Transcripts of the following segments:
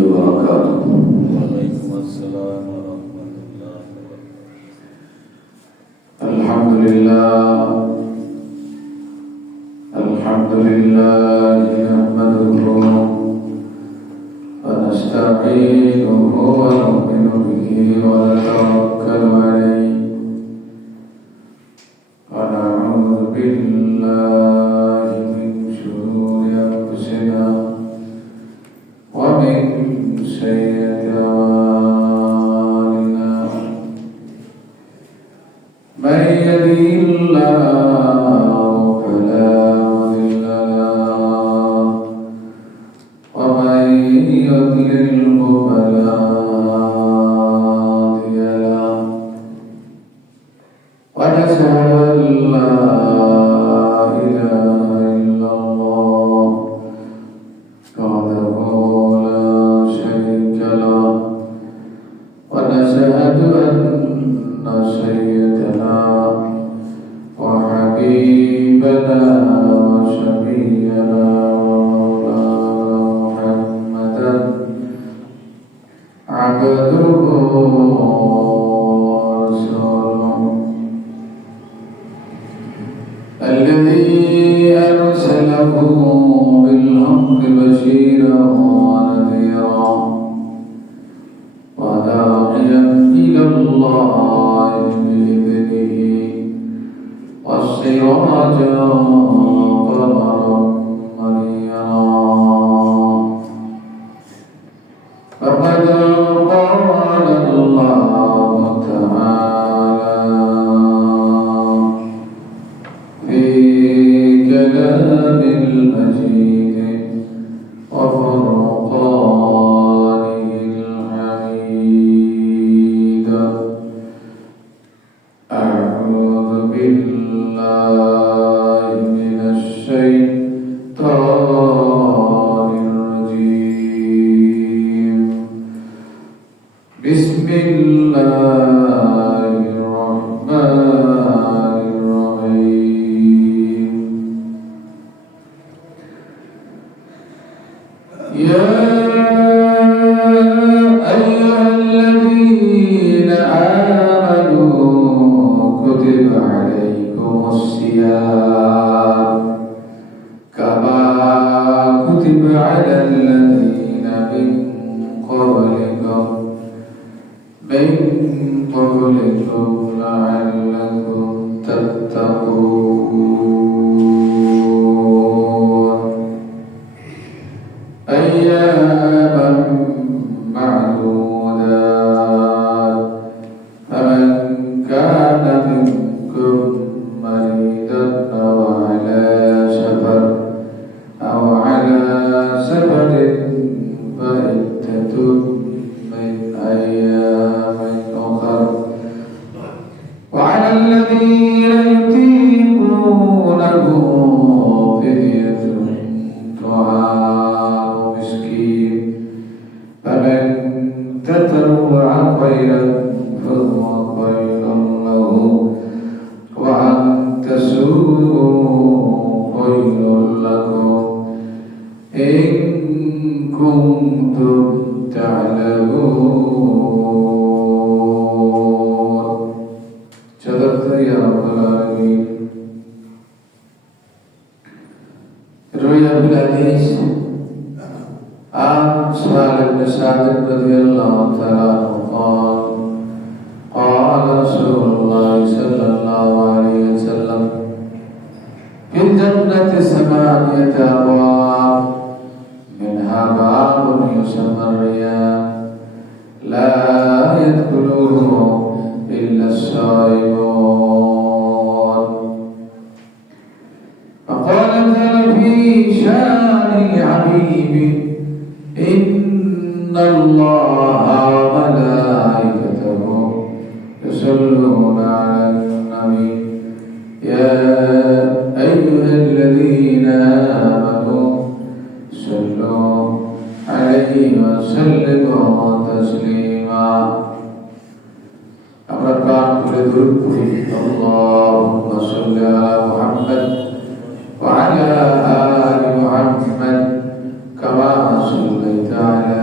وبركاته. وعليكم السلام ورحمة الله وبركاته. الحمد لله نحمده ونستعينه ونؤمن به ونتوكل عليه ونعوذ بالله من شرور أنفسنا ومن سيئات أعمالنا من يهده الله فلا مضل له ومن يضلل فلا هادي له ونشهد أن لا إله إلا الله وحده لا شريك له ونشهد أن سيدنا وحبيبنا وشفيعنا ومولانا محمدا عبده ورسوله الذي أرسله بالحق بشيرا ونذيرا وداعيا إلى الله بإذنه والسراجا قمرا منيرا فقد قال الله تعالى في كلام المجيد وفرقانه الحميد أعوذ بالله من الشيطان الرجيم بسم الله الرحمن الرحيم يا أيها الذين آمنوا كتب عليكم الصيام كما كتب على الذين من قبلكم لعلكم تتقون أياما معدودات فمن كان منكم مريضا أو على سفر فعدة من أيام أخر وعلى الذين يطيقونه فدية طعام مسكين فمن تطوع خيرا فهو خير له وأن تسوءوا خير لكم إن كنتم تعلمون. صدقت يا رب العالمين. روي أبو الحديث عن سهل بن سعد رضي الله تعالى عنه قال قال رسول الله صلى الله عليه وسلم في الجنة 8 أبواب منها باب يسمى الريان لا يدخله إلا الصائمون. فقال تعالى في شان حبيبي إن الله وملائكته يصلون على النبي يا أيها الذين آمنوا صلوا عليه وسلموا تسليما. আমরা প্রাণ খুলে দরুদ পড়ি আল্লাহুম্মা সাল্লি আলা মুহাম্মদ ওয়া আলা আলি মুহাম্মদ কামা সাল্লাইতা আলা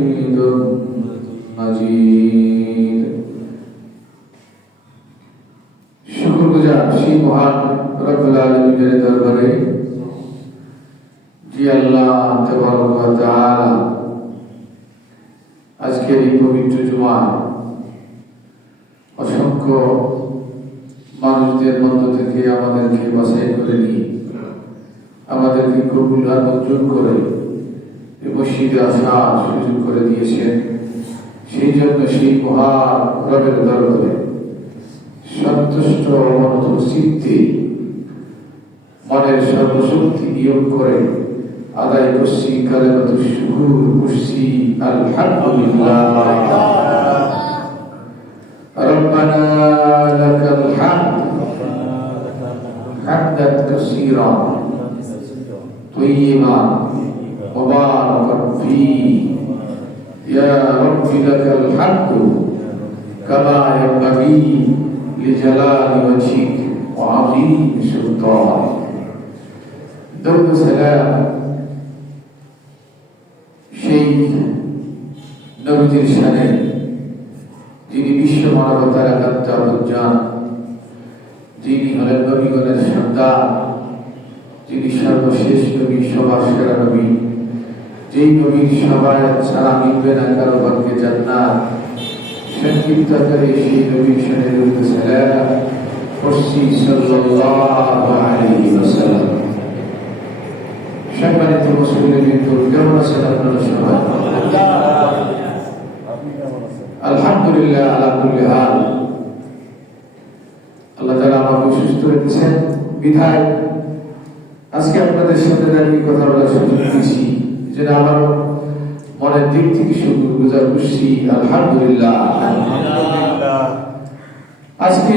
হামিদুম মাজিদ। শুকরগুজার সেই মহান রব্বুল আলামিনের দরবারে যে আল্লাহ তাবারক ওয়া তাআলা আজকের এই পবিত্র জুমায় অসংখ্য মানুষদের মধ্য থেকে আমাদেরকে বাছাই করে নিয়ে আমাদেরকে কবুল আর মঞ্জুর করে এই মসজিদে আসার সুযোগ করে দিয়েছেন। সেই জন্য সেই মহান রবের দরবারে সন্তুষ্ট অবনত চিত্তে মনের সর্বশক্তি নিয়োগ করে আদায় করছি কালেমাতুশ শুকর, করছি আলহামদুলিল্লাহ। ربنا لك الحمد حمدا كثيرا طيبا مباركا فيه يا رب لك الحمد كما ينبغي لجلال وجهك وعظيم سلطانك। درود السلام সেই নবীজির শানে যিনি বিশ্ব মানবতার একাত্ম উজ্জান, যিনি হলেন নবীগণের সন্তান, যিনি সর্বশেষ নবী, সবার সেরা নবী, যেই নবীর সবাই ছাড়া মিলবে না কারো ভাগ্যে জান্নাত, সংক্ষিপ্ত করে সেই নবীর শানে দরুদ সালাম পড়ছি সাল্লাল্লাহু আলাইহি ওয়াসাল্লাম। সম্মানিত মুসলিম বিন্দু, কেমন আছেন আপনারা সবাই? আলহামদুলিল্লাহ আলা কুল্লি হাল। আল্লাহ তাআলা আমাকে সুস্থ রেখেছেন বিধায় আজকে আপনাদের সাথে দাঁড়িয়ে কথা বলার সুযোগ পেয়েছি, যেটা আমার মনের দিক থেকে শুকরগুজার করছি আলহামদুলিল্লাহ। আজকে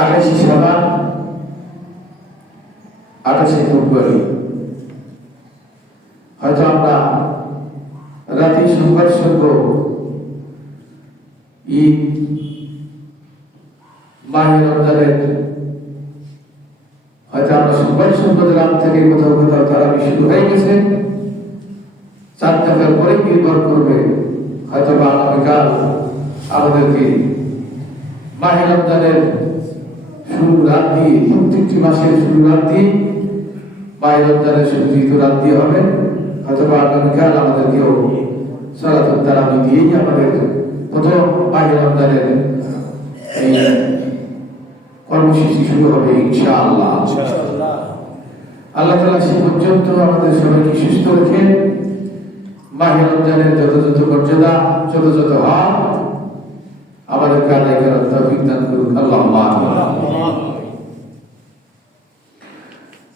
28 শাবান 28 ফেব্রুয়ারি, হয়তো আমরা রাতে সংবাদ শুনব ঈদ মাহে রমজানের, হয়তো আমরা সংবাদ শুনব যে রাত থেকে কোথাও কোথাও তারাবি শুরু হয়ে গেছে। 4 টাকার পরে নির্ভর করবে হয়তো বা আগামীকাল আমাদেরকে মাহে রমজানের শুরু রাত দিয়ে, প্রত্যেকটি মাসের শুরু রাত দিয়ে মাহে রমজানের শুরু যেহেতু রাত দিয়ে হবে, হয়তো বা আগামীকাল আমাদেরকেও সালাতুত তারাবি দিয়েই আমাদের প্রথম মাহে রমজানের এই কর্মসূচি শুরু হবে ইনশাআল্লাহ। আল্লাহ তাআলা সে পর্যন্ত আমাদের সবাইকে সুস্থ রেখে মাহে রমজানের যথাযথ মর্যাদা, যথাযথ হক আমাদেরকে আদায় করার তৌফিক দান করুন। আল্লাহুম্মা আমিন।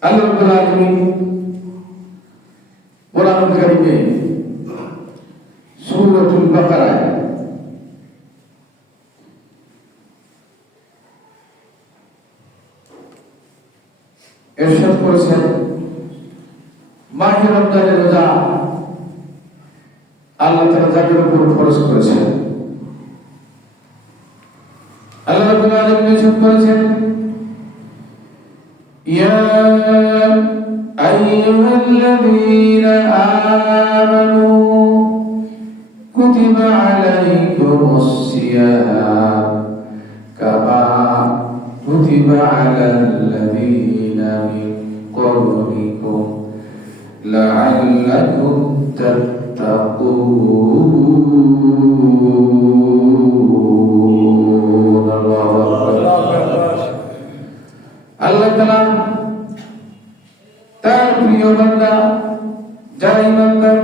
আল্লাহ রাব্বুল আলামিন কোরআনুল কারীমে সূরাতুল বাকারায় ইরশাদ করেছেন, মাহে রমজানের রোজা আল্লাহ তাআলা যাদের উপর ফরজ করেছেন, আল্লাহ রাব্বুল আলামিন ইরশাদ করেছেন, ইয়া আইয়ুহাল্লাযীনা আমানু কুতিবা আলাইকুমুস সিয়াম কামা কুতিবা আলাল্লাযীনা মিন ক্বাবলিকুম লাআল্লাকুম তাত্তাকুন। আল্লাহ তাআলা তার প্রিয় বান্দা যারা ঈমানদার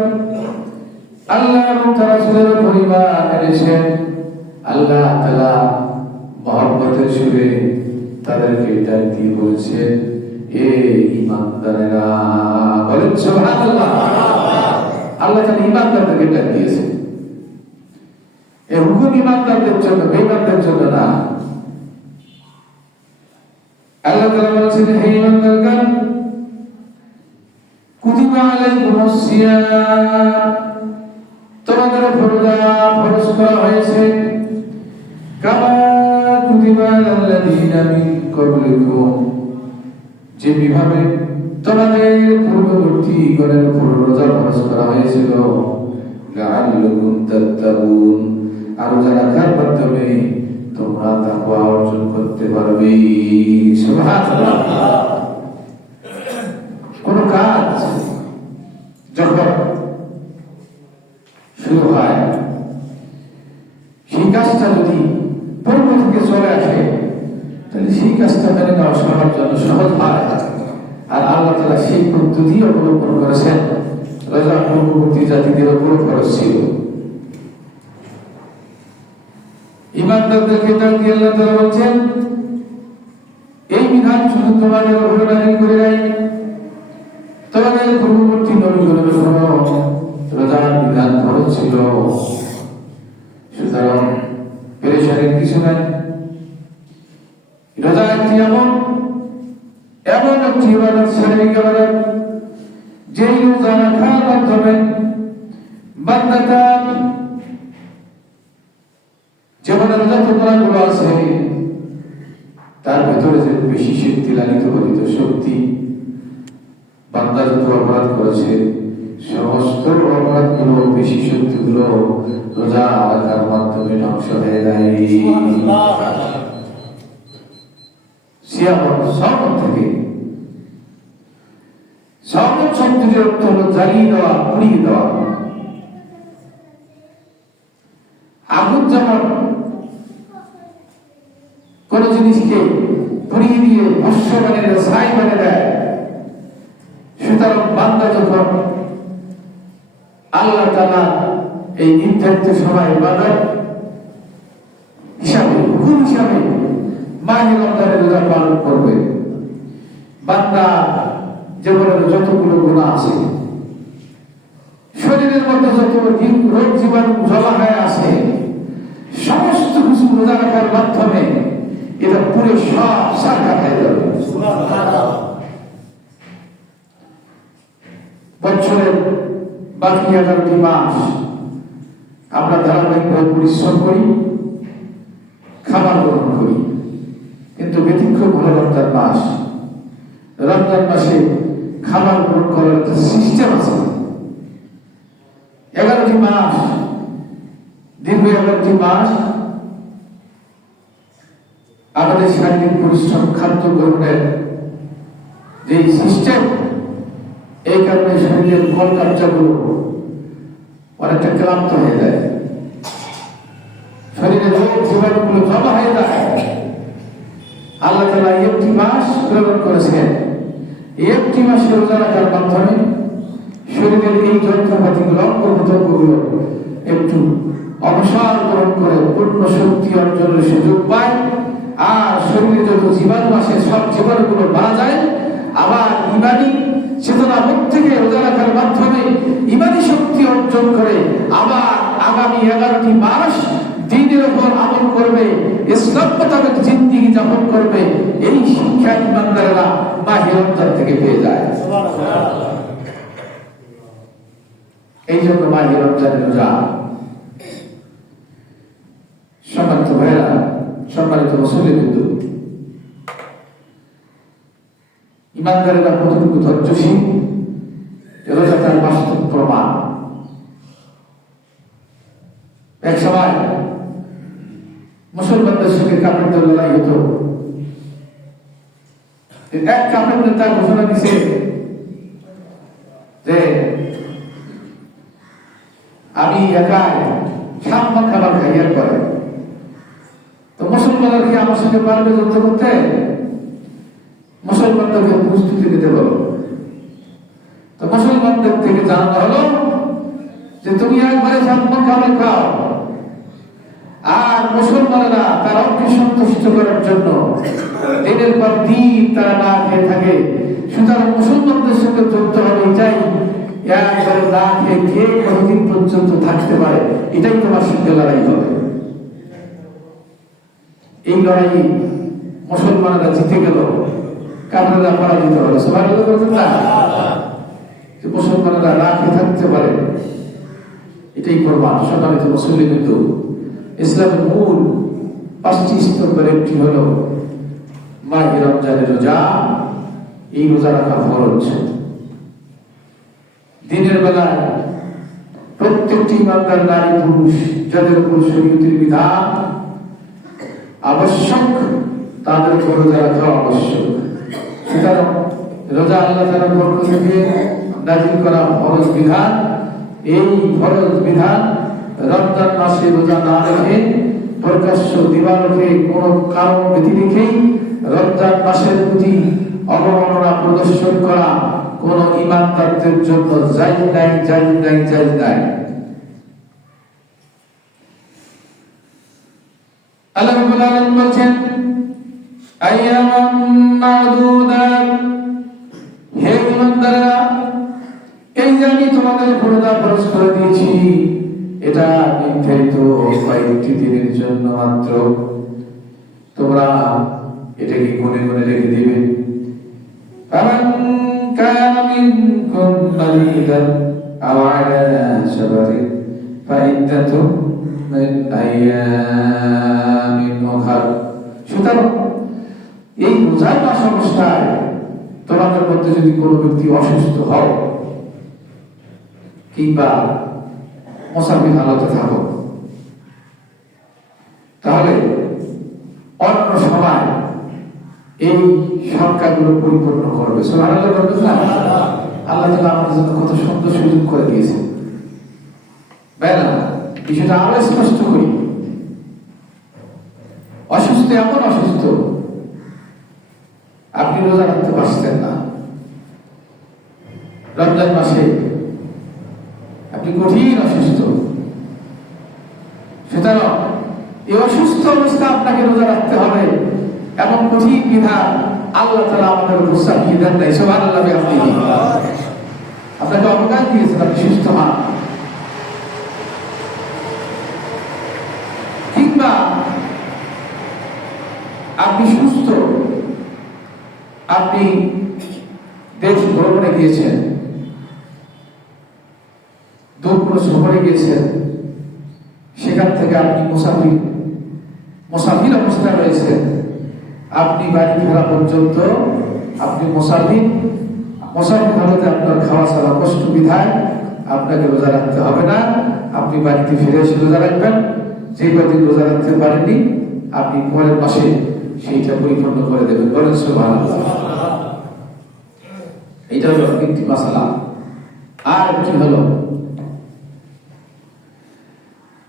আল্লাহ এবং তার রাসূলের উপর ঈমান এনেছেন, আল্লাহ তাআলা মহব্বতের সুরে তাদেরকে ডাক দিয়ে বলেছেন, এ ঈমানদারেরা, বলেন সুবহানাল্লাহ। আল্লাহ তাআলা ঈমানদারদেরকে ডাক দিয়েছেন। এই হুকুম ঈমানদারদের জন্য, বেঈমানদের জন্য না। আল্লাহ তাআলা বলেছেন, হে ঈমানদারগণ, কুতিবা আলাইকুমুস সিয়াম, তোমাদের উপর রোজা ফরজ করা হয়েছে, কামা কুতিবা আলাল্লাযীনা মিন ক্বাবলিকুম, যেভাবে তোমাদের পূর্ববর্তী গণের উপর রোজা ফরজ করা হয়েছিল লাআল্লাকুম তাত্তাকুন, আর রোজা রাখার মাধ্যমে তোমরা তাকওয়া অর্জন করতে পারবে। সুবহানাল্লাহ। কোন কাজ যখন শুরু হয়, সেই কাজটা যদি পূর্ব থেকে চলে আসে, তাহলে সেই কাজটা মেনে নেওয়া সবার জন্য সহজ হয়। আর আল্লাহ তাআলা সেই পদ্ধতি অবলম্বন করেছেন রোজা পূর্ববর্তী জাতিদের উপর খরচ ছিল। ইমানদারদেরকে তাকে আল্লাহ তাআলা বলছেন, এই বিধান শুধু তোমাদের উপর নাযিল করে নাই, তোমাদের পূর্ববর্তী নবীগণের উপর রোজার বিধান খরচ ছিল। সুতরাং পেরেশানির কিছু নাই। রোজা একটি এমন একটি ইবাদত, শারীরিক ইবাদত, যেই রোজা রাখার মাধ্যমে বান্দা তার জীবনের যত গুণাগুলো আছে তার ভেতরে যে বেশি শক্তি লালিত পালিত শক্তি, বান্দা যত অপরাধ করেছে সমস্ত অপরাধগুলো, বেশি শক্তিগুলো রোজা রাখার মাধ্যমে ধ্বংস হয়ে যায়। সামত থেকে সামত শব্দের অর্থ হলো জ্বালিয়ে দেওয়া, পুড়িয়ে দেওয়া। আগুন যেমন কোন জিনিসকে পুড়িয়ে দিয়ে ভস্য বানিয়ে দেয়, ছাই বানিয়ে দেয়, সুতরাং বান্দা যখন আল্লাহ তাআলা এই নির্ধারিত সময় ইবাদত হিসাবে, হুকুম হিসাবে মাহে রমজানের রোজা পালন করবে, বান্দা জীবনের যতগুলো গুনাহ আছে, শরীরের মধ্যে যত রোগ জীবাণু জমা হয়ে আছে, সমস্ত কিছু রোজা রাখার মাধ্যমে এটা পুরো সব সারখাত হয়ে যাবে। বছরের বাকি 11টি মাস আমরা ধারাবাহিকভাবে পরিশ্রম করি, খাবার গ্রহণ করি, কিন্তু ব্যতিক্রম হলো রমজান মাস। রমজান মাসে খাবার গ্রহণ করার একটা সিস্টেম আছে। 11টি মাস, দীর্ঘ 11টি মাস আমাদের শারীরিক পরিশ্রম, খাদ্য গ্রহণের যে সিস্টেম, এই কারণে শরীরের কলকার্যগুলো অনেকটা ক্লান্ত হয়ে যায়, শরীরে রোগ জীবাণুগুলো জমা হয়ে যায়। আল্লাহ তাআলা একটি মাস প্রেরণ করেছেন, একটি মাসে রোজা রাখার মাধ্যমে শরীরের এই যন্ত্রপাতিগুলো, অঙ্গ-প্রত্যঙ্গগুলো একটু অবসর গ্রহণ করে পূর্ণ শক্তি অর্জনের সুযোগ পায়, আর শরীরে যত জীবাণু আসে সব জীবাণুগুলো মারা যায়। আবার ইমানি চেতনা বোধ থেকে রোজা রাখার মাধ্যমে ইমানি শক্তি অর্জন করে আবার আগামী 11টি মাস দ্বীনের উপর আমল করবে, ইসলাম মোতাবেক জিন্দেগি যাপন করবে। এই শিক্ষা ইমানদারেরা মাহে রমজান থেকে পেয়ে যায়। এই জন্য মাহে রমজানের রোজা, সম্মানিত ভাইরা, সম্মানিত মুসল্লিবৃন্দ, ইমানদারেরা কতটুকু ধৈর্যশীল রোজা তার বাস্তব প্রমাণ। এক সময় মুসলমানদের সঙ্গে কাফেরদের লড়াই হতো। এক কাফের নেতা ঘোষণা দিছে যে আমি একাই সাম্য খাবার খাইয়ার পরে, তো মুসলমানরা কি আমার সঙ্গে পারবে যুদ্ধ করতে? মুসলমানদেরকে প্রস্তুতি নিতে বলো। তো মুসলমানদের থেকে জানানো হলো যে তুমি একবারে সাম্য খাবার খাও, আর মুসলমানেরা তারাকে সন্তুষ্ট করার জন্য দিনের পর দিন তারা না খেয়ে থাকে। সুতরাং মুসলমানদের সঙ্গে যুদ্ধ হবে, এটাই একবারে না খেয়ে কে কতদিন পর্যন্ত থাকতে পারে, এটাই তোমার সঙ্গে লড়াই হবে। এই লড়াই মুসলমানেরা জিতে গেল, কাফেররা পরাজিত হলো। সুবহানাল্লাহ বলতেন না, যে মুসলমানেরা না খেয়ে থাকতে পারে, এটাই প্রমাণ। সম্মানিত মুসলিম, ইসলামের মূল 5টি স্তম্ভের একটি হলো মাহে রমজানের রোজা। 2 নম্বর হলো ইসলামের মূল 5টি স্তম্ভের একটি হলো মাহে রমজানের রোজা। 3 নম্বর হলো ইসলামের মূল 5টি স্তম্ভের একটি হলো এই রোজা রাখা ফরজ। দিনের বেলায় প্রত্যেকটি ইমানদার নারী পুরুষ যাদের উপর শরীয়তের বিধান আবশ্যক তাদের উপর রোজা রাখা আবশ্যক। সুতরাং রোজা আল্লাহ তাআলার পক্ষ থেকে নাযিল করা ফরজ বিধান। এই ফরজ বিধান রমজান মাসে রোজা না রেখে প্রকাশ্য দিবালোকে কোনো কারণ ব্যতি রেখেই রমজান মাসের প্রতি অবমাননা প্রদর্শন করা কোন ইমানদারদের জন্য জায়েজ নাই, জায়েজ নাই, জায়েজ নাই। আল্লাহ রাব্বুল আলামিন বলেন আইয়ামান মাদুদাত, হে ইমানদাররা, এই যে আমি তোমাদের রোজা ফরজ করে দিয়েছি এটা নির্ধারিত কয়েকটি দিনের জন্য মাত্র। তোমরা এটাকে গুনে গুনে রেখে দিবে। ফামান কানা মিনকুম মারিদান আও আলা সাফারিন ফাইদ্দাতুম মিন আইয়ামিন উখর। সুতরাং এই রোজার মাস অবস্থায় তোমাদের মধ্যে যদি কোনো ব্যক্তি অসুস্থ হও কিংবা মুসাফির হালতে থাকো, তাহলে অন্য সময় এই সংখ্যাগুলো পরিপূর্ণ করবে। সুবহানাল্লাহ বলবেন না? আল্লাহ তাআলা আমাদের জন্য কত সুন্দর সুযোগ করে দিয়েছে। বেলা বিষয়টা আরো স্পষ্ট করি। অসুস্থ, এমন অসুস্থ আপনি রোজা রাখতে পারছেন না, রমজান মাসে আপনি কঠিন অসুস্থ। সুতরাং এই অসুস্থ অবস্থা আপনাকে রোজা রাখতে হবে, এমন কঠিন বিধান আল্লাহ তাআলা আমাদের উপর চাপিয়ে দেন নাই। সুবহানাল্লাহ। আপনাকে অবকাশ দিয়েছেন, আপনি সুস্থ হন। কিংবা আপনি সুস্থ, আপনি দেশ ভ্রমণে গিয়েছেন, দূর শহরে গিয়েছেন, সেখান থেকে আপনি মুসাফির অবস্থায় রয়েছেন। আপনি বাড়ি ফেরা পর্যন্ত আপনি মুসাফির হালতে আপনার খাওয়া ছাড়া কষ্ট বিধায় আপনাকে রোজা রাখতে হবে না। আপনি বাড়িতে ফিরে এসে রোজা রাখবেন। যে কদিন রোজা রাখতে পারেননি আপনি পরের মাসে সেইটা পরিপূর্ণ করে দেবেন। বলেন সুবহানাল্লাহ। এটা হলো একটি মাসালা। আর কি হলো,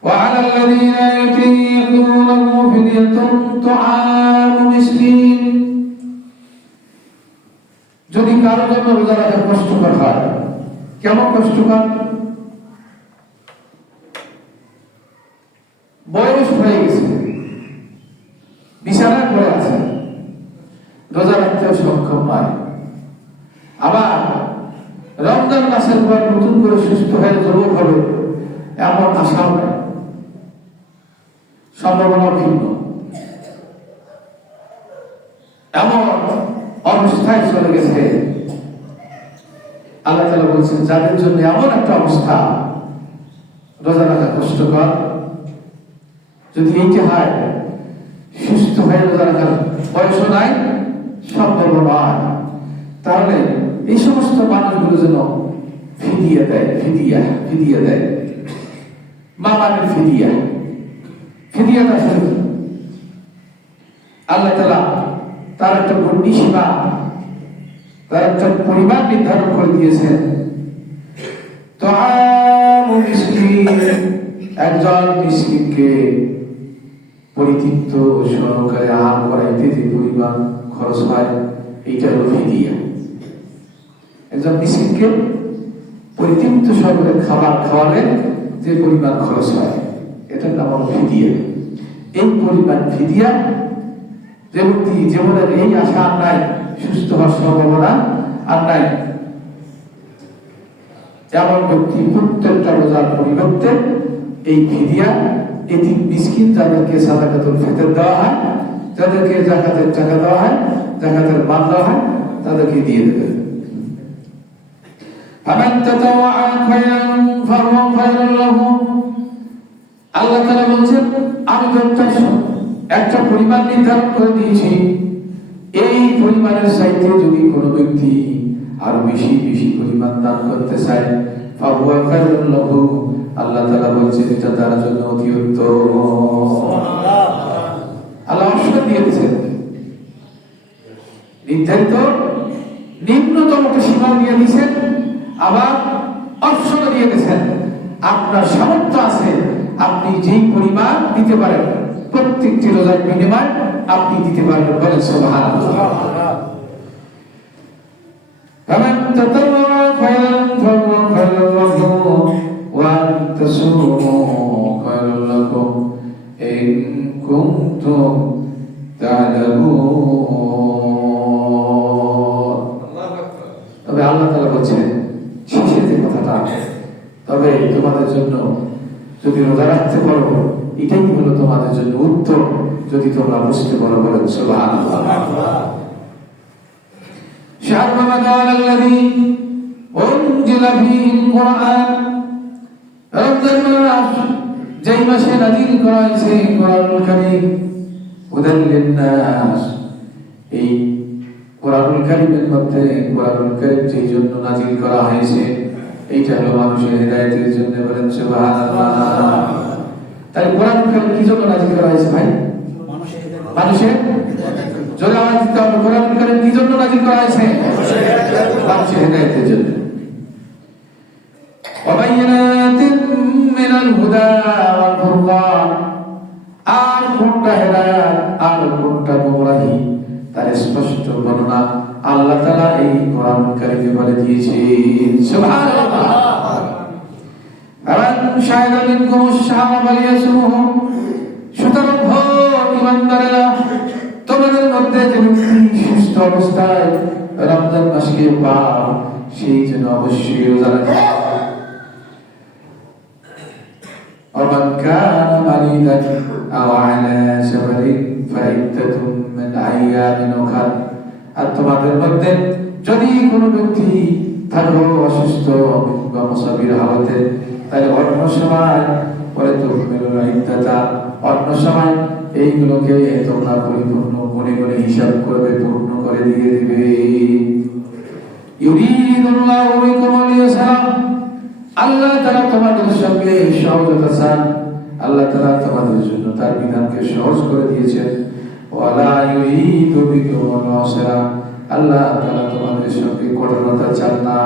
وعلى الذين يطيقونه فدية طعام مسكين। যদি কারো জন্য রোজা রাখা কষ্টকর হয়, কেমন কষ্টকর? বয়স হয়ে গেছে, বিছানায় পড়ে আছে, রোজা রাখতে সক্ষম নয়। আবার রমজান মাসের পর নতুন করে সুস্থ হয়ে যুবক হবে এমন আশাও নেই, সম্ভাবনা ভিন্ন। এমন অবস্থায় চলে গেছে। আল্লাহ তাআলা বলছেন যাদের জন্য এমন একটা অবস্থা রোজা রাখা কষ্টকর, যদি এইটা হয়, সুস্থ হয়ে রোজা রাখার বয়সও নাই, সম্ভব নয়, তাহলে এই সমস্ত মানুষগুলো যেন ফিদিয়া দেয়। ফিদিয়া দেয়, মামানের ফিদিয়াটা শুরু। আল্লাহ তাআলা তার একটা গণ্ডি সীমা, তার একটা পরিমাণ নির্ধারণ করে দিয়েছেন। তাআমু মিসকিন, একজন মিসকিনকে পরিতৃপ্ত সহকারে আহার করাইতে যে পরিমাণ খরচ হয়, এইটা হলো ফিদিয়া। একজন মিসকিনকে পরিতৃপ্ত সহকারে খাবার খাওয়ালে যে পরিমাণ খরচ হয়, এটার নাম হলো ফিদিয়া। এই পরিমাণ ফিদিয়া যে ব্যক্তি জীবনের এই আশা আর নাই, সুস্থ হওয়ার সম্ভাবনা আর নাই, এমন ব্যক্তি প্রত্যেকটা রোজার পরিবর্তে এই ফিদিয়া এতিম মিসকিন, যাদেরকে সাদাকাতুল ফিতর দেওয়া হয়, যাদেরকে যাকাতের টাকা দেওয়া হয়, যাকাতের মাল দেওয়া হয়, তাদেরকে দিয়ে দেবে। ফামান তাতাওয়া খায়রান ফাহুয়া খায়রুন লাহু। আল্লাহ তাআলা বলেন আমি একটা পরিমাণ নির্ধারণ করে দিয়েছি, এই পরিমাণের চাইতে যদি কোনো ব্যক্তি আরো বেশি বেশি পরিমাণ দান করতে চায়, ফাহুয়া খায়রুল লাহু, আল্লাহ তাআলা বলছেন এটা তার জন্য অতি উত্তম। আল্লাহ অপশন দিয়ে দিয়েছেন, নির্ধারিত নিম্নতম একটা সীমা দিয়ে দিয়েছেন, আবার অপশন দিয়ে দিয়েছেন। আপনার সামর্থ্য আছে, আপনি যেই পরিমাণ দিতে পারেন প্রত্যেকটি রোজার বিনিময় আপনি দিতে পারবেন। বলেন সুবহানাল্লাহ। فمن تطوع خيرا فهو خير له وأن تصوموا خير لكم إن كنتم تعلمون। তবে আল্লাহ তাআলা বলেন শেষে যে কথাটা, তবে তোমাদের জন্য যদি রোজা রাখতে পারো এটাই হলো তোমাদের জন্য উত্তম, যদি তোমরা বুঝতে পারো। বলেন সুবহানাল্লাহ। شهر رمضان الذي أنزل فيه القرآن، রমজান মাস যেই মাসে নাযিল করা হয়েছে কোরআনুল কারীম, হুদাল লিন-নাস, এই কোরআনুল কারীমের মধ্যে কোরআনুল কারীম যেই জন্য নাযিল করা হয়েছে এইটা হলো মানুষের হিদায়াতের জন্য। বলেন সুবহানাল্লাহ। তাই কোরআনুল কারীম কি জন্য নাযিল করা হয়েছে ভাই? মানুষের জোরে আওয়াজ দিতে হবে, কোরআনুল কারীম কি জন্য নাযিল করা হয়েছে? মানুষের হিদায়াতের জন্য। ওয়াবাইনাতিন মিনাল হুদা ওয়াল ফুরকান, আর কোনটা হেদায়েত আর কোনটা গোমরাহি তার স্পষ্ট বর্ণনা আল্লাহ তাআলা এই কোরআনুল কারীমে বলে দিয়েছেন। সুবহানাল্লাহ। আমান শাহিদা মিনকুম আশ-শাহরা ফালিয়াসুমহু, সুতরাং হো ঈমানদারেরা, তোমাদের মধ্যে যে ব্যক্তি সুস্থ অবস্থায় রমজান মাসকে পায় সেই যেন অবশ্যই রোজা রাখে। ومن كان مريضا أو على سفر فعدة من أيام أخر, আর তোমাদের মধ্যে যদি কোনো ব্যক্তি থাকো অসুস্থ বা মুসাফির হালতে, তাহলে অন্য সময় পরে তুকমিলুল ইদ্দাতা, অন্য সময় এইগুলোকে তোমরা পরিপূর্ণ গুণে গুণে হিসাব করবে, পূর্ণ করে দিয়ে দিবে। ইউরিদুল্লাহু বিকুমুল ইসরা, আল্লাহ তাআলা তোমাদের সঙ্গে সহজতা চান, আল্লাহ তাআলা তোমাদের জন্য তার বিধানকে সহজ করে দিয়েছেন। ওয়ালা ইউরিদু বিকুমুল উসরা, আল্লাহ তাআলা তোমাদের সঙ্গে কঠোরতা চান না।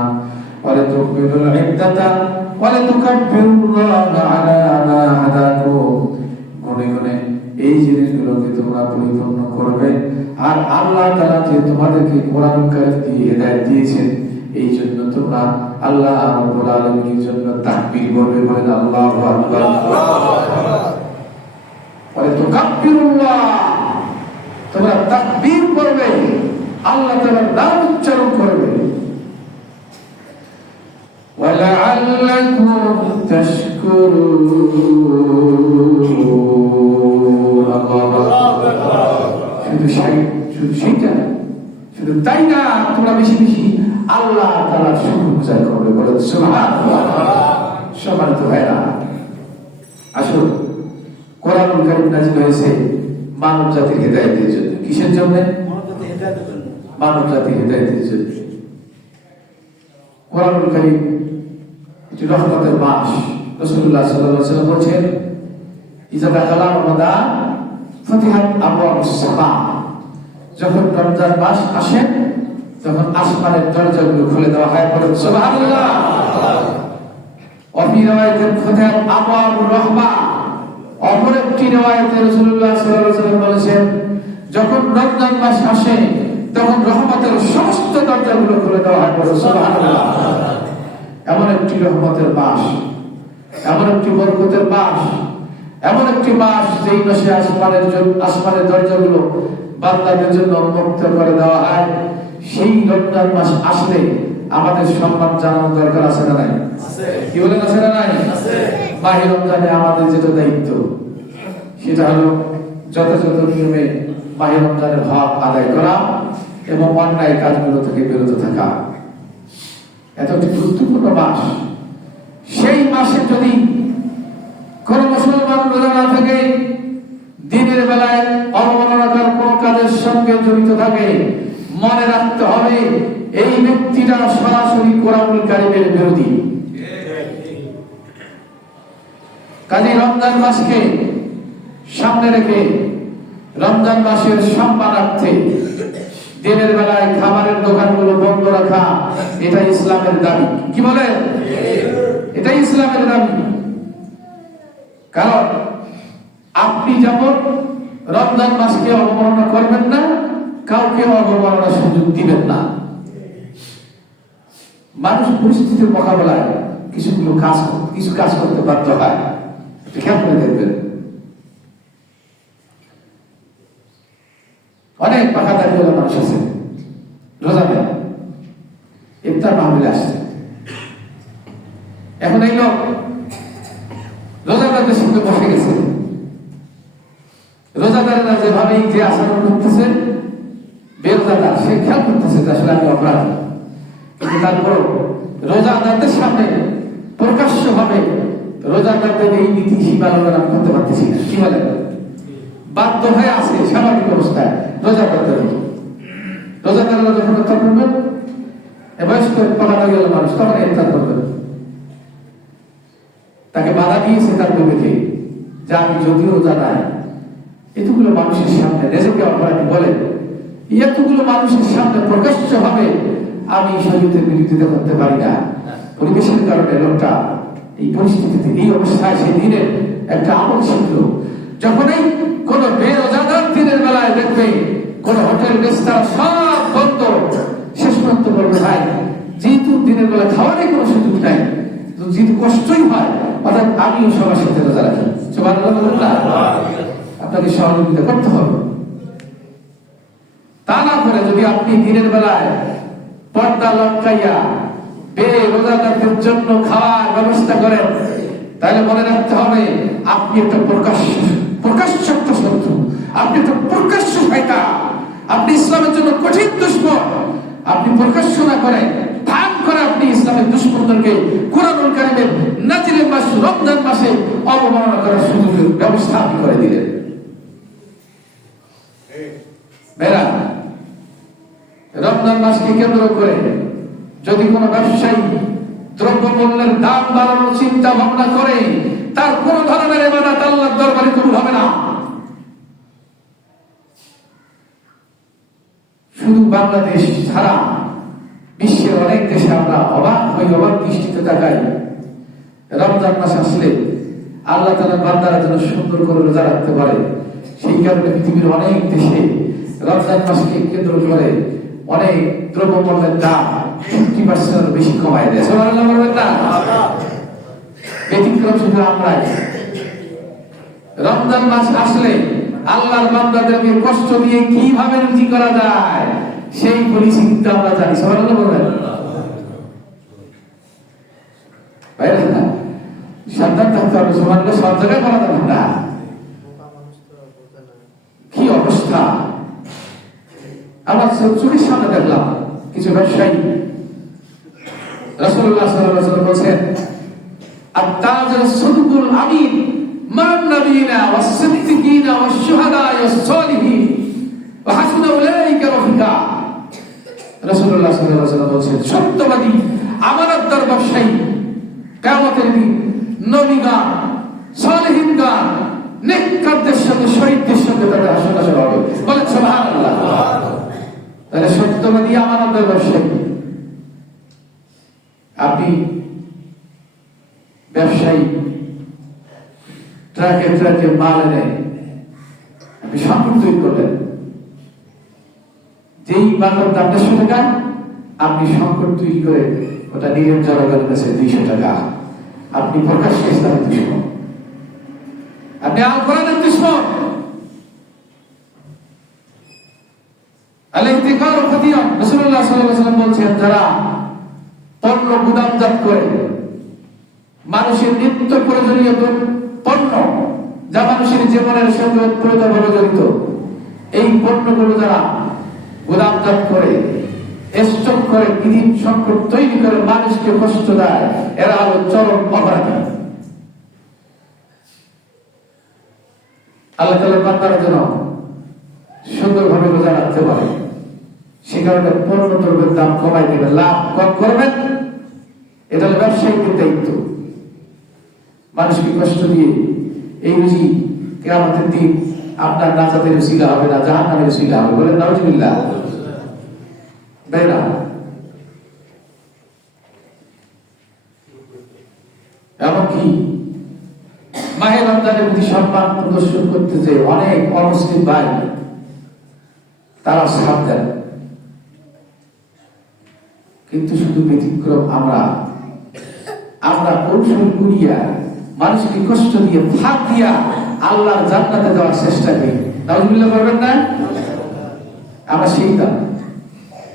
ওয়ালা তুকমিলুল ইদ্দাতা ওয়ালা তুকাব্বিরুল্লাহা আলা মা হাদাকুম, গুণে গুণে এই জিনিসগুলোকে তোমরা পরিপূর্ণ করবে। আর আল্লাহ তাআলা যে তোমাদেরকে কোরআনুল কারীম দিয়ে হেদায়েত দিয়েছেন, এই জন্য তোমরা আল্লাহ রাব্বুল আলামিনের জন্য তাকবীর বলবে। বলেন আল্লাহু আকবার। ওয়া তুকাব্বিরুল্লাহ, তোমরা তাকবীর করবে, আল্লাহ তাআলার নাম উচ্চারণ করবে। ওয়া লাআল্লাকুম তাশকুরুন। শুধু সেইটা, শুধু তাই না, তোমরা বেশি বেশি আল্লাহ তাআলার শুকর গুজার করবে। বলে সুবহানাল্লাহ। সম্মানিত ভাইরা, আসুন, কোরআনুল কারীম নাযিল হয়েছে মানব জাতির হেদায়েতের জন্য। কিসের জন্য? মানব জাতির হেদায়েতের জন্য। কোরআনুল কারীম এটি রহমতের মাস। রাসূলুল্লাহ সাল্লাল্লাহু আলাইহি ওয়াসাল্লাম বলেছেন, ইযা দাখালা রমাদান ফাতিহাত আবওয়াবুস সামা, যখন রমজান মাস আসে তখন আসমানের দরজাগুলো খুলে দেওয়া হয়। বলেন সুবহানাল্লাহ। ওয়া ফি riwayatin ফাতিহাত আবওয়াবুর রাহমা, অপর একটি রিওয়ায়াতে রাসূলুল্লাহ সাল্লাল্লাহু আলাইহি ওয়াসাল্লাম বলেছেন, যখন রমজান মাস আসে তখন রহমতের সমস্ত দরজাগুলো খুলে দেওয়া হয়। বলেন সুবহানাল্লাহ। এমন একটি রহমতের মাস, এমন একটি বরকতের মাস, এমন একটি মাস যেই মাসে আসমানের দরজাগুলো বান্দাদের জন্য উন্মুক্ত করে দেওয়া হয়। সেই রমজান মাস আসলে আমাদের সম্মান জানানোর দরকার আছে না নাই? কি বলেন, আছে না নাই? মাহে রমজানে আমাদের যেটা দায়িত্ব সেটা হলো যথাযথ নিয়মে মাহে রমজানের হক আদায় করা এবং অন্যায় কাজগুলো থেকে বিরত থাকা। এত একটি গুরুত্বপূর্ণ মাস। সেই মাসে যদি কোন মুসলমান রোজা না থেকে দিনের বেলায় অবমাননাকর কোন কাজ কাজের সঙ্গে জড়িত থাকে, মনে রাখতে হবে এই ব্যক্তিরা সরাসরি কোরআনুল কারীমের বিরোধী। কাজী রমজান মাসকে সামনে রেখে রমজান মাসের সম্মানার্থে দিনের বেলায় খাবারের দোকানগুলো বন্ধ রাখা, এটা ইসলামের দাবি। কি বলেন? এটা ইসলামের দাবি। কারণ আপনি যেমন রমজান মাসকে অবমাননা করবেন না, কাউকে অবমাননার সুযোগ দিবেন না। মানুষ পরিস্থিতির মোকাবেলায় কিছু কাজ করতে বাধ্য হয়, খেয়াল করে দেখবেন। অনেক পাখাদারি বলে মানুষ আছে, রোজা নেই, ইফতার মাহফিলে আসছে। এখন এই লোক রোজাদারদের সঙ্গে বসে গেছে, রোজাদারেরা যেভাবে যে আচরণ করতেছে, বেরোজাদার সে খেয়াল করতেছে যে আসলে আমি অপরাধ, কিন্তু তারপরও রোজাদারদের সামনে প্রকাশ্য ভাবে রোজাদারদের এই নীতি সীমালঙ্ঘন আমি করতে পারতেছি না। কি বলেন? বাধ্য হয়ে আছে স্বাভাবিক অবস্থায় রোজাদারদের মতো। রোজাদাররা যখন ইফতার করবেন, বয়স্ক পালানো গেল মানুষ, তখন ইফতার করবেন। তাকে বাধা দিয়েছে তার বিবেকে যে আমি যদিও রোজা নাই, এতগুলো মানুষের সামনে নিজেকে অপরাধী বলে, এতগুলো মানুষের সামনে প্রকাশ্য ভাবে আমি শরীয়তের বিরোধিতা করতে পারি না। পরিবেশের কারণে লোকটা এই পরিস্থিতিতে, এই অবস্থায় সে দিনের একটা আমল শিখল। যখনই কোন বেরোজাদার দিনের বেলায় দেখবে কোন হোটেল রেস্তোরাঁ সব বন্ধ, শেষ পর্যন্ত বলবে ভাই যেহেতু দিনের বেলা খাওয়ারই কোনো সুযোগ নাই, যেহেতু কষ্টই হয়, অর্থাৎ আমিও সবার সাথে রোজা রাখি। আপনাকে সহযোগিতা করতে হবে। তা না করে যদি আপনি দিনের বেলায় পর্দা লটকাইয়া বেরোজাদারদের জন্য খাওয়ার ব্যবস্থা করেন, তাহলে মনে রাখতে হবে আপনি একটা প্রকাশ্য একটা শত্রু, আপনি একটা প্রকাশ্য শয়তান, আপনি ইসলামের জন্য কঠিন দুশমন। আপনি প্রকাশ্য না করে ধান করে আপনি ইসলামের দুশমনদেরকে কোরআনুল কারীমের নাজিলের মাস রমজান মাসে অবমাননা করার সুযোগের ব্যবস্থা আপনি করে দিলেন। মেয়েরা, রমজান মাসকে কেন্দ্র করে যদি কোন ব্যবসায়ী দ্রব্যমূল্যের দাম বাড়ানোর চিন্তা ভাবনা করে, তার কোন ধরনের ইবাদত আল্লাহর দরবারে কবুল হবে না। শুধু বাংলাদেশ ছাড়া বিশ্বের অনেক দেশে আমরা অবাক দৃষ্টিতে তাকাই। রমজান মাস আসলে আল্লাহ তাআলা বান্দারা যেন সুন্দর করে রোজা রাখতে পারে, সেই কারণে পৃথিবীর অনেক দেশে রমজান মাসকে কেন্দ্র করে অনেক দ্রব্যমূল্যের দাম 50% বেশি কমায় দেয়। সুবহানাল্লাহ বলবেন না? ব্যতিক্রম শুধু আমরাই। রমজান মাস আসলে আল্লাহর বান্দাদেরকে কষ্ট দিয়ে কিভাবে রুজি করা যায় সেই পরিচিতি আমরা জানি। সুবহানাল্লাহ বলবেন? ভাইরা সাবধান থাকতে হবে। সুবহানাল্লাহ সব জায়গায় বলা যাবে না। কি অবস্থা! আমার চোখের সামনে দেখলাম কিছু ব্যবসায়ী, রাসূলুল্লাহ সাল্লাল্লাহু আলাইহি ওয়াসাল্লাম বলেছেন, আত-তাজির সাদুকুল আমিন মান নাবিয়িনা ওয়াস-সিদ্দিকিনা ওয়াশ-শুহাদা ওয়াস-সালিহিন ওয়া হাসুনা উলাইকা রাফিকা। রাসূলুল্লাহ সাল্লাল্লাহু আলাইহি ওয়াসাল্লাম বলেছেন, সত্যবাদী আমানতদার ব্যবসায়ী কিয়ামতের দিন নবীগণ, সালিহিনগণ, নেককারদের সঙ্গে, শহীদদের সঙ্গে তাদের হাসর হবে। বলেন সুবহানাল্লাহ। তাহলে সত্যবাদী আমানতের ব্যবসায়ী। আপনি ব্যবসায়ী, ট্রাকে মাল এনে আপনি সংকট তৈরি করলেন, যেই মালের দাম 150 টাকা, আপনি সংকট তৈরি করে ওটা নিয়ম জনগণের কাছে 200 টাকা। আপনি প্রকাশ্যে ইসলামের দুশমন, আপনি আল কোরআনের দুশমন। আল-ইহতিকার ফাদিয়া। রাসূলুল্লাহ সাল্লাল্লাহু আলাইহি ওয়াসাল্লাম বলেছেন, যারা পণ্য গুদামজাত করে, মানুষের নিত্য প্রয়োজনীয় পণ্য যা মানুষের জীবনের সঙ্গে ওতপ্রোতভাবে জড়িত, এই পণ্যগুলো যারা গুদামজাত করে, স্টক করে, বিধির সংকট তৈরি করে মানুষকে কষ্ট দেয়, এরা হলো চরম অপরাধী। আল্লাহ তাআলার বান্দারা যেন সুন্দরভাবে রোজা রাখতে পারে, সে কারণে পণ্য দ্রব্যের দাম কমাই দেবেন, লাভ কম করবেন। এটা হলো ব্যবসায়িকের দায়িত্ব। মানুষকে কষ্ট দিয়ে এই রুজি কিয়ামতের দিন আপনার নাজাতের উসিলা হবে না, জাহান্নামের উসিলা হবে। বলেন নাউজুবিল্লাহ। বেরা এমনকি মাহে রমজানের প্রতি সম্মান প্রদর্শন করতে যে অনেক অমুসলিম ভাই তারা সাথ দেন, কিন্তু শুধু ব্যতিক্রম আমরা কৌশল করিয়া মানুষকে কষ্ট দিয়ে ফাঁক দিয়া আল্লাহর জান্নাতে যাওয়ার চেষ্টা করি। নাউজুবিল্লাহ করবেন না?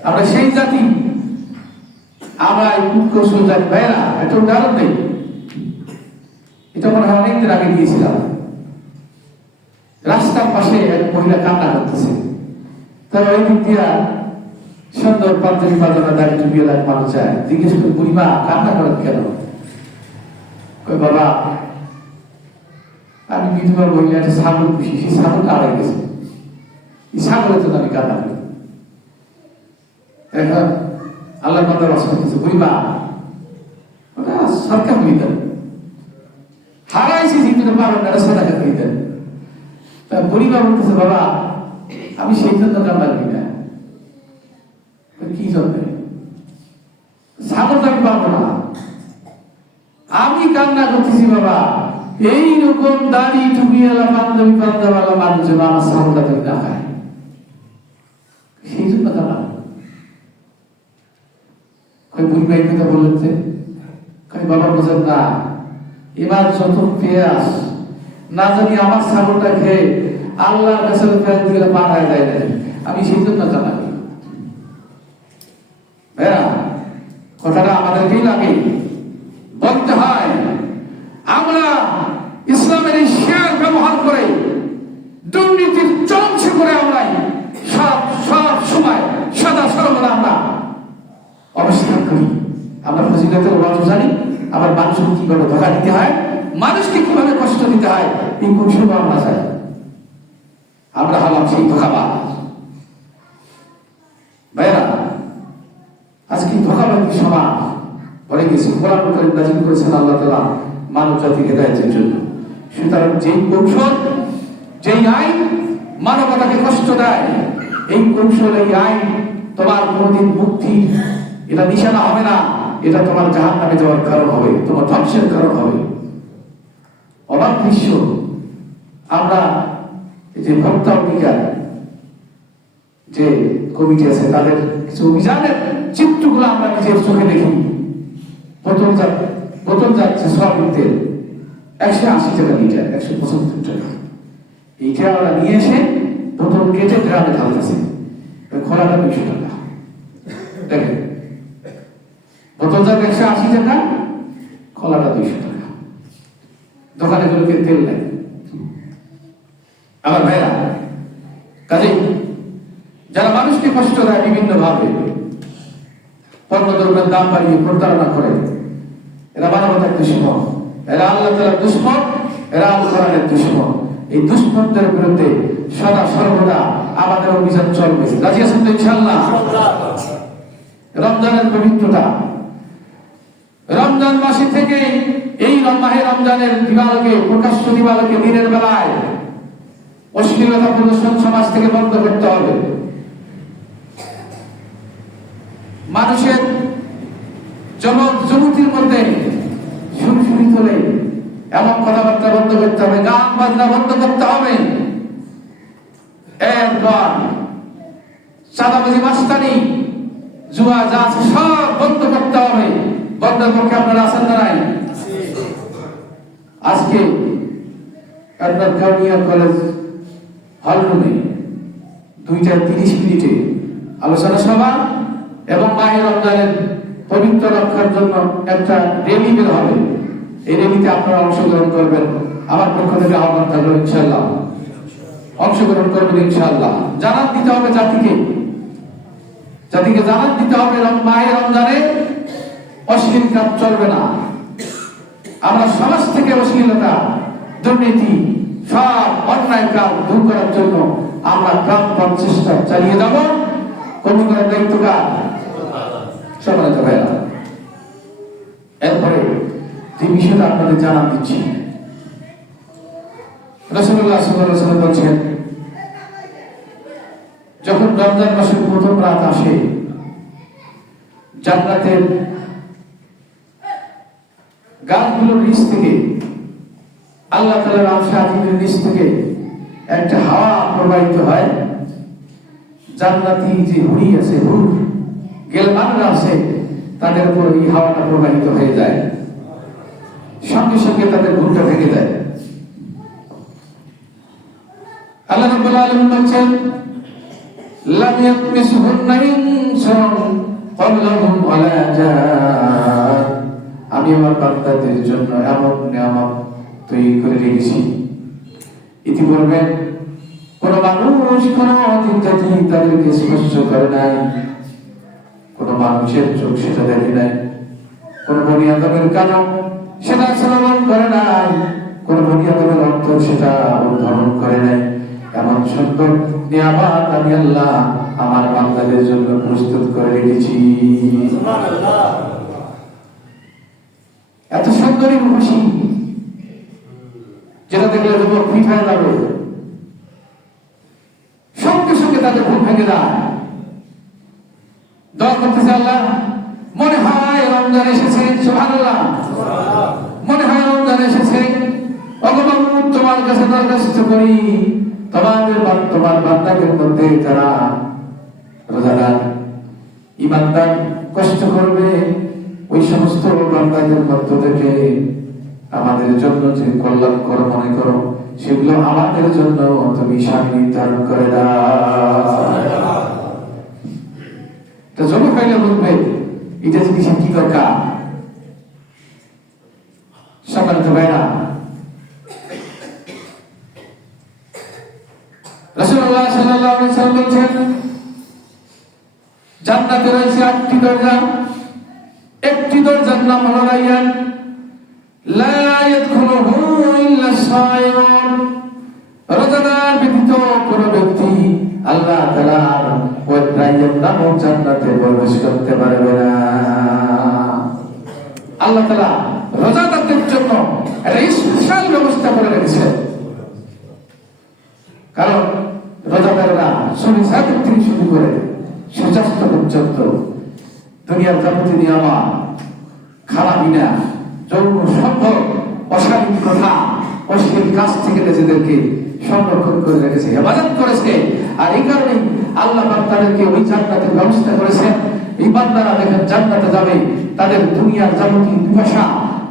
আমরা সেই জাতি, আমরা এই কৌশল জাতি ভাইরা। একটা উদাহরণ নেই, এটা মনে হয় অনেকদিন আগে দিয়েছিলাম। রাস্তার পাশে এক মহিলা কান্না করতেছে, তার ওই দিক দিয়া সুন্দর পাঞ্জাবি পাজামা দাঁড়িয়ে টুপিয়ে লাগ মানুষ যায়। জিজ্ঞেস করে, বুড়িমা কান্না করেন কেন? কই বাবা, আমি বিধবা মহিলা একটা ছাগল পুষি, সেই ছাগলটা আড়াই গেছে, এই ছাগলের জন্য আমি কান্না করি। এখন আল্লাহ বান্দা বাস করতেছে, বুড়িমা ওটা সরকার হইতেন, হারাইছি জিততে পারবেন না, সাদাকা হইতেন। তা বুড়িমা বলতেছে, বাবা আমি সেই জন্য কান্না করি না। কি জন্য? ছাগলটা আমি পাবো না, আমি কান্না করতেছি বাবা এইরকম দাড়ি টুপিওয়ালা পাঞ্জাবি পাঞ্জাবালা মানুষ যেন আমার ছাগলটা তুমি না খায়, সেই জন্য কান্না। বুড়িমা এই কথা বললেন যে, বাবা বোঝেন না, এবার যত পেঁয়াজ না জানি আমার ছাগলটা খেয়ে আল্লাহর কাছে পেঁয়াজ দিয়ে পার হয়ে যায় না, আমি সেই জন্য কান্না করি। হ্যাঁ, কথাটা আমাদেরকেই লাগে বলতে হয়। আমরা ইসলামের এই শেয়ার ব্যবহার করে দুর্নীতির চমছে করে আমরা সব সময় সদা সর্বদা আমরা অবস্থান করি। আমরা ফজিলতের ওয়াজ জানি, আবার মানুষকে কিভাবে ধোঁকা দিতে হয়, মানুষকে কিভাবে কষ্ট দিতে হয়, এই কৌশল আমরা জানি। আমরা হলাম সেই ধোঁকাবাজ ভাইরা। আজকে ধোঁকাবাজি সমাজ পড়ে গেছে। কোরআন কারীম নাযিল করেছেন আল্লাহ তাআলা মানব জাতিকে হেদায়েতের জন্য। সুতরাং যেই কৌশল, যেই আইন মানবতাকে কষ্ট দেয়, এই কৌশল, এই আইন তোমার কোনদিন মুক্তি এটা নিশানা হবে না, এটা তোমার জাহান্নামে যাওয়ার কারণ হবে, তোমার ধ্বংসের কারণ হবে। অবাক দৃশ্য, আমরা যে ভোক্তা অধিকার যে কমিটি আছে তাদের কিছু অভিযানের চিত্রগুলো আমরা নিজের চোখে দেখি। বোতল যাচ্ছে সয়াবিন তেল 180 টাকা লিটার, 175 টাকা। এইটা ওরা নিয়ে এসে বোতল কেটে গ্রামে ঢালতেছে, খোলাটা 200 টাকা। দেখেন, বোতল যাচ্ছে 180 টাকা, খোলাটা 200 টাকা। দোকানে গুলোকে তেল নেয়। আমার ভাইরা, কাজেই যারা মানুষকে কষ্ট দেয় বিভিন্ন ভাবে, পণ্য দ্রব্যের দাম বাড়িয়ে প্রতারণা করে, এরা মানবতার দুশ্মন, এরা আল্লাহ তাআলার দুশ্মন, এরা আল কোরআনের দুশ্মন। এই দুশ্মনদের বিরুদ্ধে সদা সর্বদা আমাদের অভিযান চলবে। রাজি আছেন তো ইনশাআল্লাহ? রমজানের পবিত্রতা, রমজান মাসে থেকে এই মাহে রমজানের দিবালোকে, প্রকাশ্য দিবালোকে দিনের বেলায় অশ্লীলতা প্রদর্শন সমাজ থেকে বন্ধ করতে হবে। মানুষের যুবতীর মধ্যে সুরসুরি তোলে এমন কথাবার্তা বন্ধ করতে হবে, গান বাজনা বন্ধ করতে হবে। এরপর চাঁদাবাজি, মাস্তানি, জুয়া যা আছে সব বন্ধ করতে হবে। বন্ধের পক্ষে আপনারা আছেন না নাই? আজকে আপনার কাউনিয়া কলেজ হলরুমে 2:30 আলোচনা সভা এবং মাহে রমজানের পবিত্র রক্ষার জন্য একটা র্যালি বের হবে। এই র্যালিতে আপনারা অংশগ্রহণ করবেন। আমার পক্ষ থেকে আহ্বান থাকবে, ইনশাআল্লাহ অংশগ্রহণ করবেন ইনশাআল্লাহ। জানান দিতে হবে জাতিকে জানান দিতে হবে মাহে রমজানে অশ্লীল কাজ চলবে না। আমরা সমাজ থেকে অশ্লীলতা, দুর্নীতি, সব অন্যায় কাজ দূর করার জন্য আমরা প্রাণপণ চেষ্টা চালিয়ে যাব। কবুল করার দায়িত্ব কার? সম্মানিত ভাইরা, এরপরে যে বিষয়টা আপনাদের জানান দিচ্ছি, রাসূলুল্লাহ সাল্লাল্লাহু আলাইহি ওয়াসাল্লাম বলছেন, যখন রমজান মাসের প্রথম রাত আসে, জান্নাতের গাছগুলোর নিচ থেকে, আল্লাহ তাআলার আরশ আজিমের নিচ থেকে একটা হাওয়া প্রবাহিত হয়। জান্নাতি যে হুরি আছে, হুর গেলমানরা আছে, তাদের উপর এই হাওয়াটা প্রবাহিত হয়ে যায়, সঙ্গে সঙ্গে তাদের ঘুমটা ভেঙে যায়। আল্লাহ রাব্বুল আলামিন বলেন, লাম ইয়াতমিসহুন্না ইনসুন ক্বাবলাহুম ওয়ালা জান। আমি আমার বান্দাদের জন্য এমন নিয়ামত তৈরি করে রেখেছি, ইতিপূর্বে কোন মানুষ কোন জিনজাতি তাদেরকে স্পর্শ করে নাই, কোন মানুষের চোখ সেটা দেখে নাই, কোন বনি আদমের কান সেটা শ্রবণ করে নাই, কোন বনি আদমের অন্তর সেটা অনুধাবন করে নাই। এমন সুন্দর নিয়ামত আমি আল্লাহ আমার বান্দাদের জন্য প্রস্তুত করে রেখেছি। এত সুন্দরী খুশি, যেটা দেখলে যুবক ফিট হয়ে যাবে, সঙ্গে সঙ্গে তাদের ঘুম ভেঙে যায়। দোয়া করতেছে, আল্লাহ মনে হয় রমজান এসেছে, সুবহানাল্লাহ, মনে হয় রমজান এসেছে, ভগবান তোমার কাছে দরখাস্ত করি, তোমার বান্দাদের মধ্যে যারা রোজাদার ঈমানদার কষ্ট করবে, ওই সমস্ত বান্দাদের মধ্য থেকে আমাদের জন্য যে কল্যাণকর মনে করো, সেগুলো আমাদের জন্য তুমি সামনে নির্ধারণ করে দাও। তো জমা পাইলে বলবে এটা জিনিসের কি দরকার? সম্মানিত ভাইরা, রাসূলুল্লাহ সাল্লাল্লাহু আলাইহি ওয়াসাল্লাম বলেছেন, জান্নাতে রয়েছে 8টি দরজা। একটি দরজার নাম হলো রায়্যান, লা ইয়াদখুলুহু ইল্লা সায়িম। রোজাদার ব্যতীত কোন ব্যক্তি আল্লাহ তাআলার ওই রায়্যান নামক জান্নাতে প্রবেশ করতে পারবে না। আল্লাহ তাআলা রোজাদারদের জন্য একটা স্পেশাল ব্যবস্থা করে রেখেছেন, কারণ রোজাদাররা সূর্যোদয় থেকে শুরু করে সূর্যাস্ত পর্যন্ত দুনিয়ার যাবতীয় নিয়ামত, খানা পিনা, যৌন সম্ভব, অশালীন প্রথা, অশ্লীল কাজ থেকে নিজেদেরকে সংরক্ষণ করে রেখেছে, হেফাজত করেছে। আর এই কারণে আল্লাহ পাক তাদেরকে ওই জান্নাতের ব্যবস্থা করেছেন। এই বান্দারা যখন জান্নাতে যাবে, তাদের দুনিয়ার যাবতীয় পিপাসা,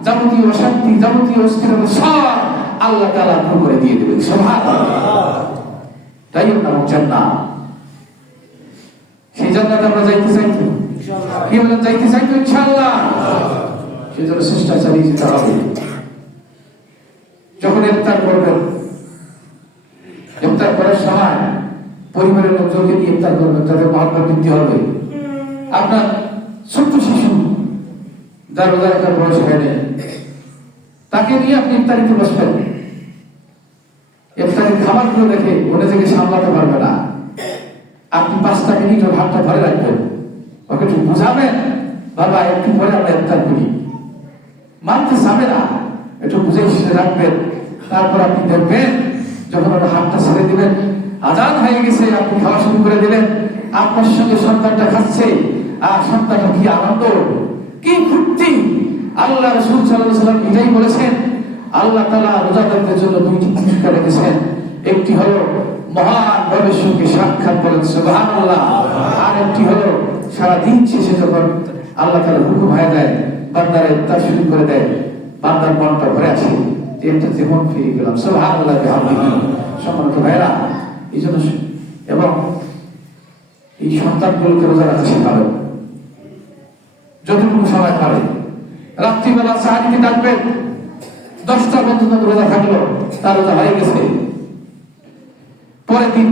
যাবতীয় অশান্তি, যাবতীয় অস্থিরতা সব আল্লাহ তাআলা দূর করে দিয়ে দেবেন। সুবহানাল্লাহ। তাই নামক জান্নাত, সেই জান্নাতে আমরা যাইতে চাই তো ইনশাআল্লাহ। কি বলেন, যাইতে চাই তো ইনশাআল্লাহ। সেজন্য চেষ্টা চালিয়ে যেতে হবে। যখন ইফতার করবেন, ইফতার করার সময় পরিবারের লোকজনকে নিয়ে ইফতার করবেন, তাদের মহব্বত বৃদ্ধি হবে। আপনার ছোট্ট শিশু যার রোজা রাখার বয়স হয়নি, তাকে নিয়ে আপনি ইফতারিতে বসবেন, ইফতারের খাবারগুলো দেখে ওটা থেকে সামলাতে পারবে না। আপনি 5টা মিনিট ওর হাতটা ধরে রাখবেন, ওকে একটু বুঝাবেন, বাবা একটু পরে আমরা ইফতার করি। মানতে চাবে না, একটু বুঝে রাখবেন। তারপর আপনি দেখবেন যখন ওর হাতটা ছেড়ে দিবেন, আজান হয়ে গেছে, আপনি খাওয়া শুরু করে দিলেন, আপনার সঙ্গে সন্তানটা খাচ্ছে, আর সন্তানটা কি আনন্দ, কি ফুর্তি। আল্লাহ রাসূল সাল্লাল্লাহু আলাইহি ওয়াসাল্লাম এটাই বলেছেন, আল্লাহ তাআলা রোজাদারদের জন্য 2টি পুরস্কার রেখেছেন। একটি হলো মহান রবের সঙ্গে সাক্ষাৎ, বলেন সুবহানাল্লাহ। আর একটি হলো সারা দিন শেষে যখন আল্লাহ তাআলা হুকুম হয়ে যায়, বান্দারা ইফতার শুরু করে দেয়, বান্দার মনটা ভরে আসে, যে একটা জীবন ফিরে গেলাম। সুবহানাল্লাহ বিহামদিহি। সম্মানিত ভাইরা, এই জন্য এবং এই সন্তানগুলোকে রোজা রাখা শেখাবেন, যতটুকু সময় পারে। রাত্রিবেলা সাহায্যে ডাকবেন, 10টা পর্যন্ত রোজা থাকলো, তার রোজা হয়ে গেছে, পরের দিন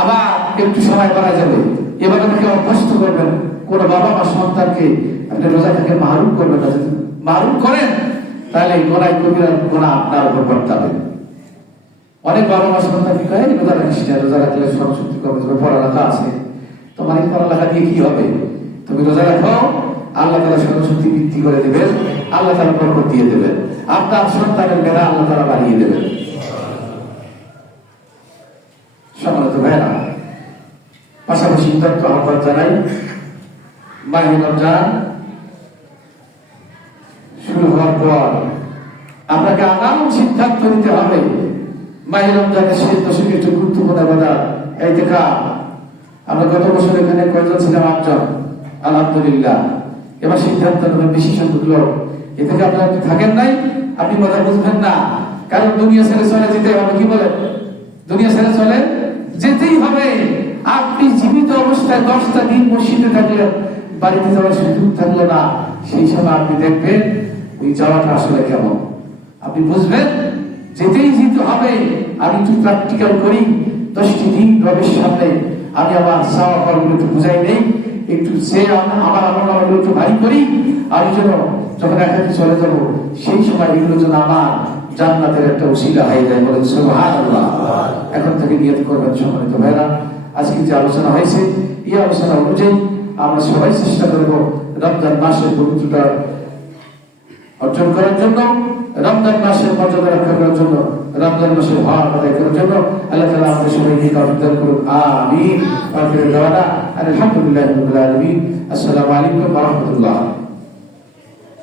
আবার একটু সময় করা যাবে। এবার তাকে অভ্যস্ত করবেন। কোন বাবা বা সন্তানকে আপনি রোজা থেকে মাহরুম করবেন না। যদি মাহরুম করেন, তাহলে গোনায় কবিরা গোনা আপনার উপর পড়তে হবে। অনেক বাবা মা সন্তানকে কয় রোজা রাখিস না, রোজা রাখলে সরস্বতী কবে তোমার পড়ালেখা আছে, তোমার এই পড়ালেখা দিয়ে কি হবে? তুমি রোজা রাখো, আল্লাহ তাআলা সরস্বতী বৃদ্ধি করে দেবেন, আল্লাহ তাআলা বরকত দিয়ে দেবেন, আপনার সন্তানের মেধা আল্লাহ তাআলা বাড়িয়ে দেবেন। সম্মানিত ভাইরা, পাশাপাশি তথ্য আহ্বান জানাই, মাহে রমজান শুরু হওয়ার পর আপনাকে আগাম সিদ্ধান্ত নিতে হবে। মাহে রমজানের শেষ দশকে একটু গুরুত্বপূর্ণ ইবাদত ইতিকাফ। আমরা গত বছর এখানে কয়জন ছিলাম? 8 জন, আলহামদুলিল্লাহ। এবার সিদ্ধান্ত নেবেন বেশি সংখ্যক লোক। এ থেকে আপনারা থাকেন নাই, আপনি কথা বুঝবেন না, কারণ দুনিয়া ছেড়ে চলে যেতে হবে। কি বলেন? দুনিয়া ছেড়ে চলে যেতেই হবে। আপনি জীবিত অবস্থায় 10টা দিন মসজিদে থাকলেন, বাড়িতে যাওয়ার সুযোগ থাকলো না, সেই সময় আপনি দেখবেন ওই যাওয়াটা আসলে কেমন, আপনি বুঝবেন যেতেই যেতে হবে। আমি একটু প্র্যাকটিক্যাল করি, 10টি দিন রবের সামনে আমি আমার চাওয়া পাওয়াগুলো একটু বুঝাই নেই, একটু সে আমার আমলগুলো একটু ভারী করি, আমি যেন যখন একাকি চলে যাব সেই সময় এগুলো যেন আমার জান্নাতের একটা উসিলা হয়ে যায়। বলেন সুবহানাল্লাহ। এখন থেকে নিয়ত করবেন। সম্মানিত ভাইরা, আজকে যে আলোচনা হয়েছে এই আলোচনা অনুযায়ী আমরা সবাই চেষ্টা করব রমজান মাসের পবিত্রতা অর্জন করার জন্য, রমজান মাসের মর্যাদা রক্ষা করার জন্য, রমজান মাসের হক আদায় করার জন্য। আল্লাহ তাআলা আমাদের সবাইকে তৌফিক দান করুন। আমিন। আলহামদুলিল্লাহি রাব্বিল আলামিন। আসসালামু আলাইকুম ওয়া রাহমাতুল্লাহ।